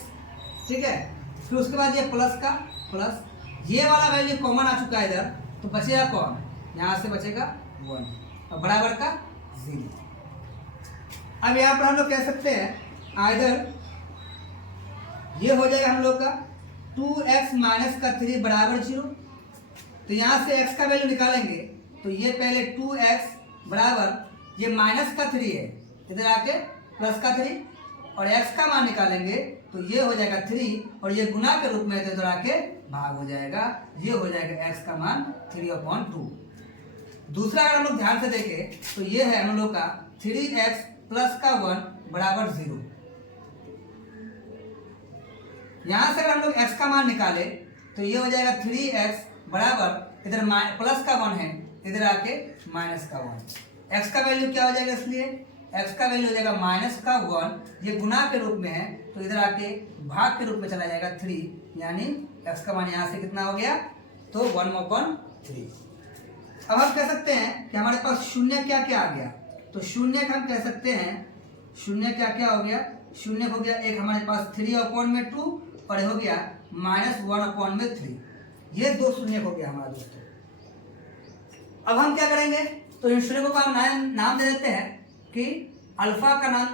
ठीक है। फिर उसके बाद ये प्लस का प्लस, ये वाला वैल्यू कॉमन आ चुका है इधर, तो बचेगा कौन, यहाँ से बचेगा 1 और बराबर का 0। अब यहाँ पर हम लोग कह सकते हैं आइदर ये हो जाएगा हम लोग का 2x माइनस का 3 बराबर 0। तो यहाँ से x का वैल्यू निकालेंगे तो ये पहले 2x बराबर ये माइनस का 3 है, इधर आके प्लस का 3, और x का मान निकालेंगे तो ये हो जाएगा 3 और ये गुना के रूप में तो इधर आके भाग हो जाएगा, ये हो जाएगा x का मान 3/2। दूसरा अगर हम लोग ध्यान से देखें तो ये है हम लोग का 3x प्लस का 1 बराबर 0। यहां से अगर हम लोग x का मान निकाले तो ये हो जाएगा 3x बराबर इधर प्लस का 1 है, इधर आके माइनस का 1। x का वैल्यू क्या हो जाएगा, इसलिए x का वैल्यू हो जाएगा माइनस का 1, ये गुना के रूप में है तो इधर आके भाग के रूप में चला जाएगा 3, यानी x का मान यहाँ से कितना हो गया, तो 1/3। अब हम कह सकते हैं कि हमारे पास शून्य क्या क्या आ गया, तो शून्य का हम कह सकते हैं शून्य क्या क्या हो गया, शून्य हो गया एक हमारे पास 3/2 और ये हो गया -1/3, ये दो शून्य हो गया हमारा दोस्तों। अब हम क्या करेंगे, तो इन शून्य को हम नाम दे देते हैं कि अल्फा का नाम,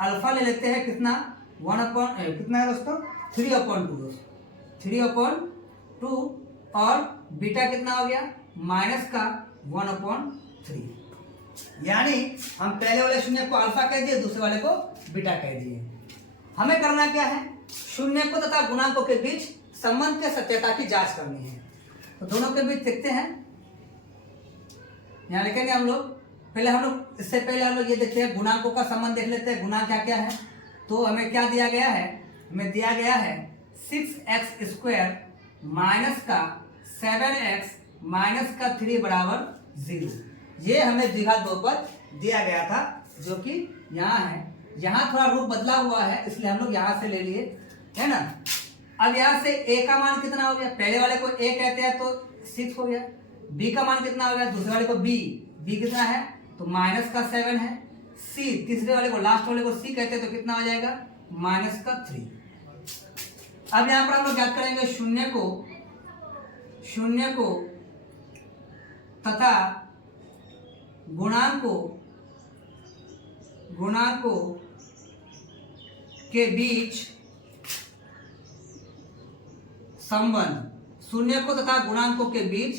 अल्फा ले लेते हैं कितना कितना है दोस्तों 3/2 दोस्तों 3/2, और बीटा कितना हो गया माइनस का 1/3, यानी हम पहले वाले शून्य को अल्फा कह दिए, दूसरे वाले को बीटा कह दिए। हमें करना क्या है, शून्य को तथा गुणांकों के बीच संबंध के सत्यता की जांच करनी है। तो दोनों के बीच देखते हैं, यहाँ लिखेंगे हम लोग, पहले हम लोग इससे पहले हम लोग ये देखते हैं गुणांकों का संबंध देख लेते हैं, गुणांक क्या क्या है। तो हमें क्या दिया गया है, हमें दिया गया है 6x² माइनस का 7x माइनस का 3 बराबर 0। ये हमें द्विघात बहुपद दिया गया था, जो कि यहाँ है। यहाँ थोड़ा रूप बदला हुआ है इसलिए हम लोग यहाँ से ले लिए, है ना। अब यहाँ से a का मान कितना हो गया, पहले वाले को a कहते हैं तो 6 हो गया। b का मान कितना हो गया, दूसरे वाले को b कितना है तो माइनस का 7 है। c तीसरे वाले को, लास्ट वाले को c कहते हैं तो कितना हो जाएगा माइनस का 3। अब यहाँ पर हम लोग याद करेंगे शून्य को तथा गुणांकों के बीच संबंध, शून्य को तथा गुणांकों के बीच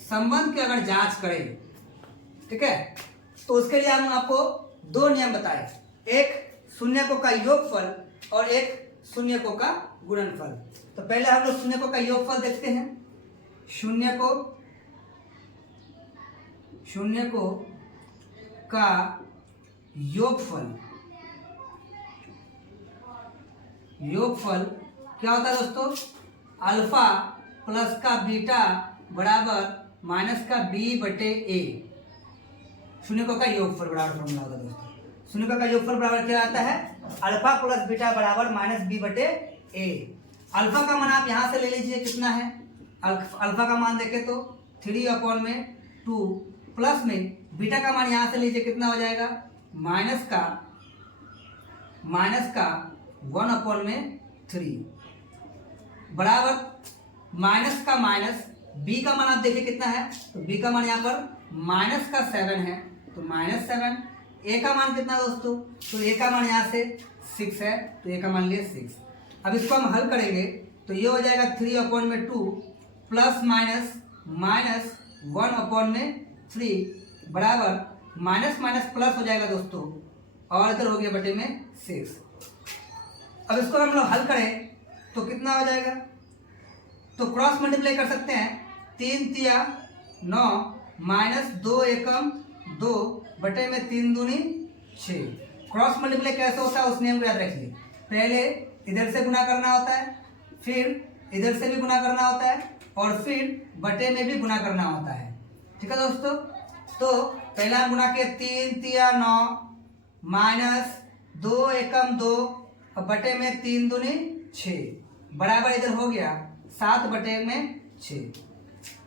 संबंध की अगर जांच करें, ठीक है, तो उसके लिए हम आपको दो नियम बताए, एक शून्यकों का योगफल और एक शून्यकों का गुणनफल। तो पहले हम लोग शून्यकों का योगफल देखते हैं। शून्यकों का योगफल क्या होता है दोस्तों, अल्फा प्लस का बीटा बराबर माइनस का b/a। शून्यकों का योगफल बराबर फॉर्मूला होता है दोस्तों। शून्यकों का योगफल बराबर क्या आता है, अल्फा प्लस बीटा बराबर माइनस b/a। अल्फा का मान आप यहाँ से ले लीजिए कितना है, अल्फा का मान देखें तो 3/2 प्लस में बीटा का मान यहाँ से लीजिए कितना हो जाएगा माइनस का 1/3 बराबर माइनस का माइनस, b का मान आप देखिए कितना है, तो b का मान यहाँ पर माइनस का 7 है तो -7। a का मान कितना दोस्तों, तो a का मान यहाँ से 6 है तो a का मान लिए 6। अब इसको हम हल करेंगे तो ये हो जाएगा 3/2 प्लस माइनस 1/3 बराबर माइनस प्लस हो जाएगा दोस्तों, और इधर हो गया बटे में 6। अब इसको हम लोग हल करें तो कितना हो जाएगा, तो क्रॉस मल्टीप्लाई कर सकते हैं, 3 तिया 9 माइनस 2 एकम 2 बटे में 3 दूनी 6। क्रॉस मल्टीप्लाई कैसे होता है उस नियम को याद रखिए, पहले इधर से गुना करना होता है, फिर इधर से भी गुना करना होता है, और फिर बटे में भी गुना करना होता है। ठीक है दोस्तों, तो पहला हम गुना किया 3 तिया 9 माइनस 2 एकम 2 और बटे में 3 दूनी 6 बराबर इधर हो गया 7 बटे में 6।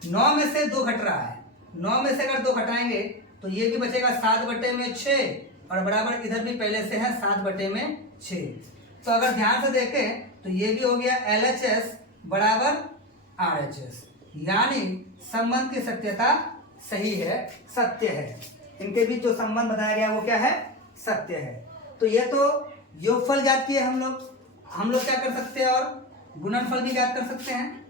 9 में से 2 घट रहा है, 9 में से अगर 2 घटाएंगे तो ये भी बचेगा 7/6 और बराबर इधर भी पहले से है 7/6। तो अगर ध्यान से देखें तो ये भी हो गया LHS बराबर RHS, यानी संबंध की सत्यता सही है, सत्य है। इनके बीच जो संबंध बताया गया वो क्या है, सत्य है। तो ये तो योगफल ज्ञात किए हम लोग क्या कर सकते हैं और गुणनफल भी ज्ञात कर सकते हैं।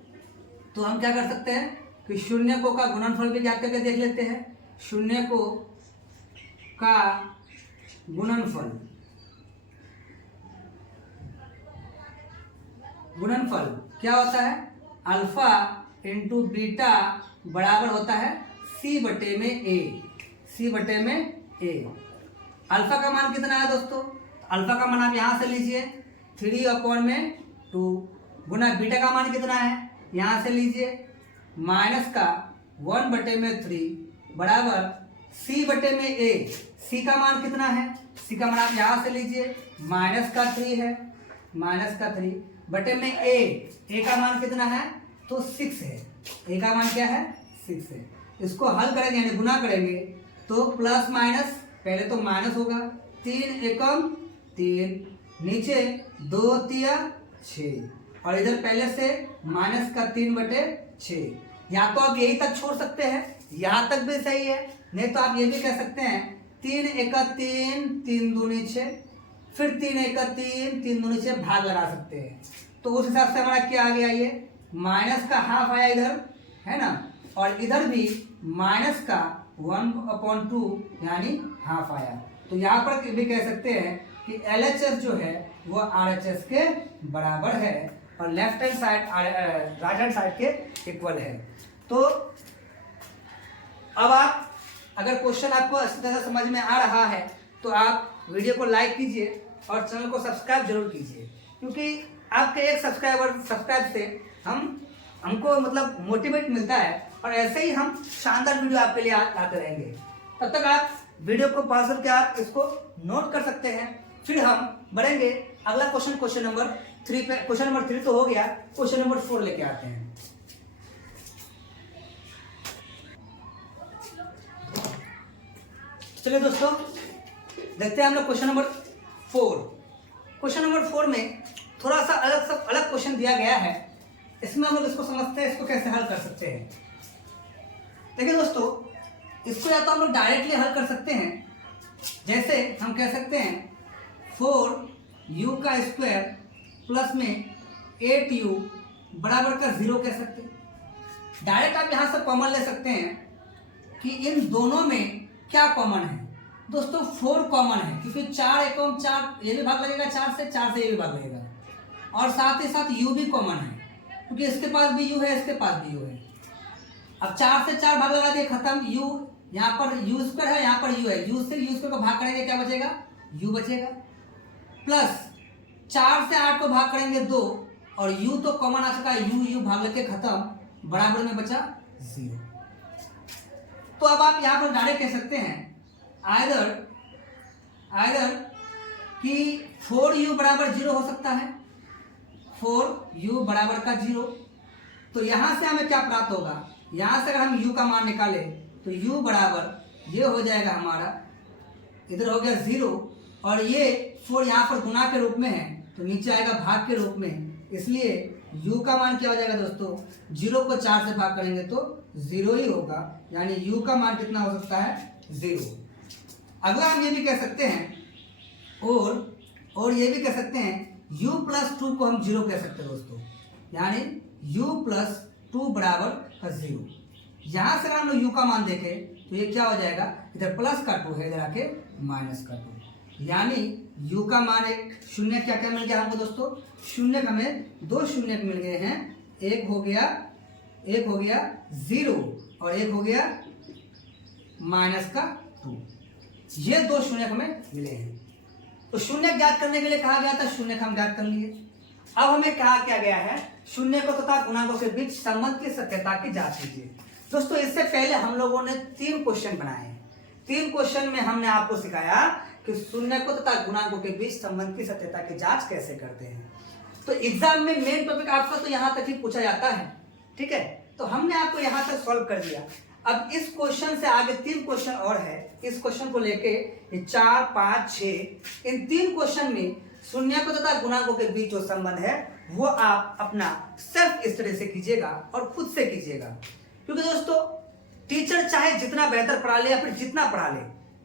तो हम क्या कर सकते हैं कि शून्यकों का गुणनफल भी ज्ञात करके देख लेते हैं। शून्यकों का गुणनफल क्या होता है, अल्फा इंटू बीटा बराबर होता है C/A। अल्फा का मान कितना है दोस्तों, अल्फा का मान आप यहां से लीजिए 3/2 गुना बीटा का मान कितना है, यहां से लीजिए माइनस का 1/3 बराबर C/A। C का मान कितना है, C का मान आप यहां से लीजिए -3 है, -3/A का मान कितना है तो 6 है, A का मान क्या है 6 है। इसको हल करेंगे यानी गुना करेंगे तो प्लस माइनस, पहले तो माइनस होगा 3 एकम 3, नीचे 2 तिया 6 और इधर पहले से माइनस का 3/6। या तो आप यही तक छोड़ सकते हैं, यहाँ तक भी सही है, नहीं तो आप ये भी कह सकते हैं 3 एका 3, 3 दूनी 6, फिर 3 एका 3, 3 दूनी 6 भाग लगा सकते हैं। तो उस हिसाब से हमारा क्या आ गया, ये माइनस का हाफ आया इधर, है ना, और इधर भी माइनस का 1/2 यानी हाफ आया। तो यहाँ पर भी कह सकते हैं कि LHS जो है वो RHS के बराबर है और left hand side right hand side के इक्वल है। तो अब आप अगर क्वेश्चन आपको अच्छी तरह समझ में आ रहा है तो आप वीडियो को लाइक कीजिए और चैनल को सब्सक्राइब जरूर कीजिए, क्योंकि आपके एक सब्सक्राइब से हमको मतलब मोटिवेट मिलता है और ऐसे ही हम शानदार वीडियो आपके लिए लाते रहेंगे। तब तक आप वीडियो को पॉज करके आप इसको नोट कर सकते हैं। फिर हम बढ़ेंगे अगला क्वेश्चन नंबर 3 पे। क्वेश्चन नंबर 3 तो हो गया, क्वेश्चन नंबर 4 लेके आते हैं। चलिए दोस्तों देखते हैं हम लोग क्वेश्चन नंबर 4। क्वेश्चन नंबर 4 में थोड़ा सा अलग क्वेश्चन दिया गया है, इसमें हम लोग इसको समझते हैं, इसको कैसे हल कर सकते हैं। देखिए दोस्तों, इसको या तो हम लोग डायरेक्टली हल कर सकते हैं, जैसे हम कह सकते हैं 4u का स्क्वायर प्लस में 8u बराबर का 0 कह सकते हैं। डायरेक्ट आप यहाँ से कॉमन ले सकते हैं कि इन दोनों में क्या कॉमन है। दोस्तों 4 कॉमन है, क्योंकि 4 एकम 4 ये भी भाग लगेगा 4 से ये भी भाग लगेगा, और साथ ही साथ u भी कॉमन है, क्योंकि इसके पास भी u है, इसके पास भी u है। अब 4 से 4 भाग लगा दिए, खत्म। u यहाँ पर u स्क्वायर है, यहाँ पर u है, u से u स्क्वायर को भाग करेंगे क्या बचेगा, u बचेगा। प्लस 4 से 8 को भाग करेंगे 2 और u तो कॉमन आ चुका है, u भाग लेके खत्म, बराबर में बचा 0। तो अब आप यहाँ पर डायरेक्ट कह सकते हैं आइदर कि 4u बराबर 0 हो सकता है, 4u बराबर का 0। तो यहाँ से हमें क्या प्राप्त होगा, यहाँ से अगर हम u का मान निकालें तो u बराबर ये हो जाएगा हमारा, इधर हो गया 0 और ये 4 यहाँ पर गुना के रूप में है तो नीचे आएगा भाग के रूप में, इसलिए u का मान क्या हो जाएगा दोस्तों, 0 को 4 से भाग करेंगे तो 0 ही होगा, यानी u का मान कितना हो सकता है 0। अगला हम ये भी कह सकते हैं और ये भी कह सकते हैं u + 2 को हम 0 कह सकते हैं दोस्तों, यानी u + 2 बराबर का 0। यहाँ से अगर हम लोग u का मान देखें तो ये क्या हो जाएगा, इधर प्लस का 2 है, इधर आके माइनस का 2, यानी u का मान एक शून्य क्या क्या मिल गया हमको दोस्तों, शून्य हमें 2 शून्य मिल गए हैं, एक हो गया 0 और एक हो गया माइनस का 2, ये 2 शून्य हमें मिले हैं। तो शून्य ज्ञात करने के लिए कहा गया था, शून्य हम ज्ञात कर लिए। अब हमें कहा क्या गया है, शून्य को तथा गुणांकों के बीच संबंध की सत्यता की जांच कीजिए। दोस्तों इससे पहले हम लोगों ने 3 क्वेश्चन बनाए हैं। 3 क्वेश्चन में हमने आपको सिखाया कि शून्य को तथा गुणांकों के बीच संबंध की सत्यता की जांच कैसे करते हैं। तो एग्जाम में मेन टॉपिक आपका तो यहाँ तक ही पूछा जाता है, ठीक है। तो हमने आपको यहाँ तक सॉल्व कर दिया। अब इस क्वेश्चन से आगे 3 क्वेश्चन और है। इस क्वेश्चन को लेके ये 4, 5, 6 इन 3 क्वेश्चन में शून्यकों तथा गुणांकों के बीच जो संबंध है वो आप अपना सेल्फ स्टडी से कीजिएगा और खुद से कीजिएगा। क्योंकि दोस्तों टीचर चाहे जितना बेहतर पढ़ा ले या फिर जितना पढ़ा ले,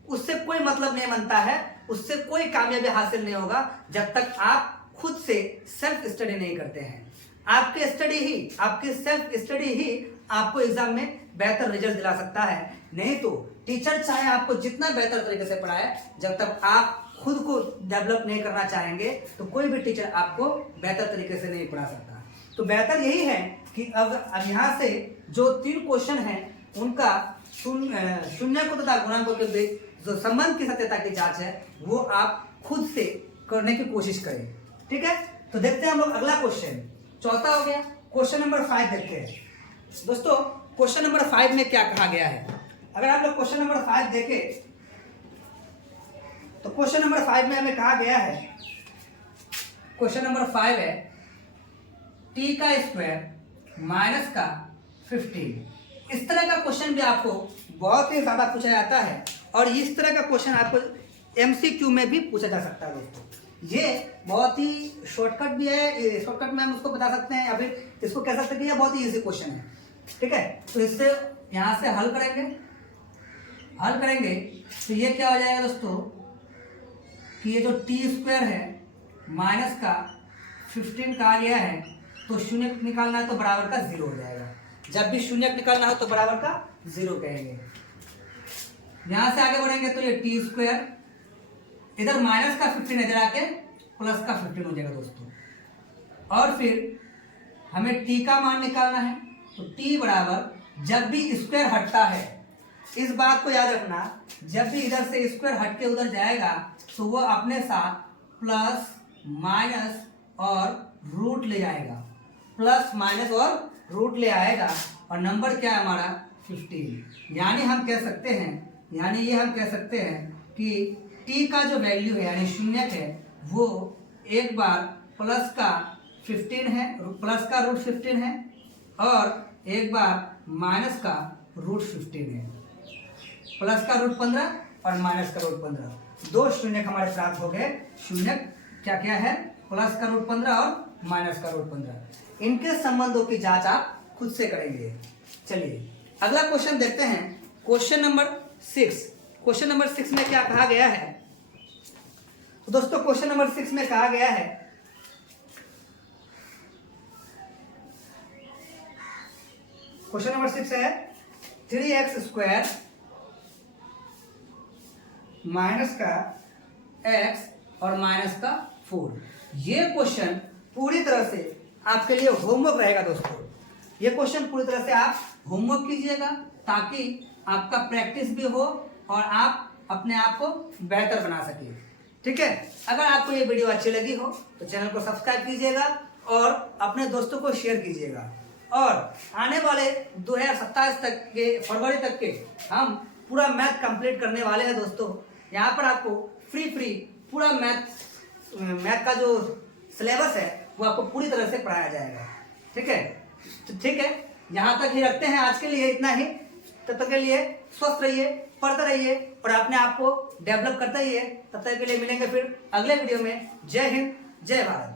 उससे कोई मतलब नहीं बनता है, उससे कोई कामयाबी हासिल नहीं होगा जब तक आप खुद से सेल्फ स्टडी नहीं करते हैं। आपकी सेल्फ स्टडी ही आपको एग्जाम में बेहतर रिजल्ट दिला सकता है। नहीं तो टीचर चाहे आपको जितना बेहतर तरीके से पढ़ाए, जब तक आप खुद को डेवलप नहीं करना चाहेंगे तो कोई भी टीचर आपको बेहतर तरीके से नहीं पढ़ा सकता। तो बेहतर यही है कि अब यहाँ से जो 3 क्वेश्चन हैं उनका शून्यकों तथा गुणांकों के बीच जो संबंध की सत्यता की जांच है वो आप खुद से करने की कोशिश करें। ठीक है, तो देखते हैं हम लोग अगला क्वेश्चन, चौथा हो गया। क्वेश्चन नंबर 5 देखते हैं। दोस्तों क्वेश्चन नंबर 5 में क्या कहा गया है, अगर आप लोग क्वेश्चन नंबर 5 देखें तो क्वेश्चन नंबर 5 में हमें कहा गया है, क्वेश्चन नंबर 5 है t का स्क्वायर माइनस का 15। इस तरह का क्वेश्चन भी आपको बहुत ही ज्यादा पूछा जाता है और इस तरह का क्वेश्चन आपको MCQ में भी पूछा जा सकता है। दोस्तों ये बहुत ही शॉर्टकट भी है, शॉर्टकट में हम उसको बता सकते हैं या फिर इसको कह सकते हैं कि ये बहुत ही इजी क्वेश्चन है। ठीक है, तो इससे यहाँ से हल करेंगे तो ये क्या हो जाएगा दोस्तों कि ये जो टी स्क्वायर है माइनस का 15 कहा गया है, तो शून्य निकालना है तो बराबर का 0 हो जाएगा। जब भी शून्य निकालना हो तो बराबर का 0 कहेंगे। यहां से आगे बढ़ेंगे तो ये टी स्क्वायर इधर माइनस का 15 इधर आके प्लस का 15 हो जाएगा दोस्तों। और फिर हमें t का मान निकालना है, तो t बराबर जब भी स्क्वायर हटता है, इस बात को याद रखना, जब भी इधर से स्क्वायर हट के उधर जाएगा तो वो अपने साथ प्लस माइनस और रूट ले जाएगा, प्लस माइनस और रूट ले आएगा। और नंबर क्या है हमारा 15। यानी हम कह सकते हैं कि t का जो वैल्यू है यानी शून्य है वो एक बार प्लस का 15 है, प्लस का रूट 15 है और एक बार माइनस का रूट 15 है। प्लस का रूट 15 और माइनस का रूट 15, 2 शून्य हमारे प्राप्त हो गए। शून्य क्या क्या है, प्लस का रूट 15 और माइनस का रूट 15। इनके संबंधों की जांच आप खुद से करेंगे। चलिए अगला क्वेश्चन देखते हैं, क्वेश्चन नंबर 6। क्वेश्चन नंबर 6 में क्या कहा गया है, तो दोस्तों क्वेश्चन नंबर 6 में कहा गया है क्वेश्चन नंबर 6 है 3x स्क्वायर माइनस का x और माइनस का 4। ये क्वेश्चन पूरी तरह से आपके लिए होमवर्क रहेगा दोस्तों। ये क्वेश्चन पूरी तरह से आप होमवर्क कीजिएगा ताकि आपका प्रैक्टिस भी हो और आप अपने आप को बेहतर बना सके। ठीक है, अगर आपको ये वीडियो अच्छी लगी हो तो चैनल को सब्सक्राइब कीजिएगा और अपने दोस्तों को शेयर कीजिएगा। और आने वाले 2027 तक के फरवरी तक के हम पूरा मैथ कंप्लीट करने वाले हैं दोस्तों। यहाँ पर आपको फ्री पूरा मैथ का जो सिलेबस है वो आपको पूरी तरह से पढ़ाया जाएगा। ठीक है, तो ठीक है, यहाँ तक ही रखते हैं आज के लिए, इतना ही। तब तक के लिए स्वस्थ रहिए, पढ़ते रहिए और अपने आप को डेवलप करते रहिए। तब तक के लिए मिलेंगे फिर अगले वीडियो में। जय हिंद, जय भारत।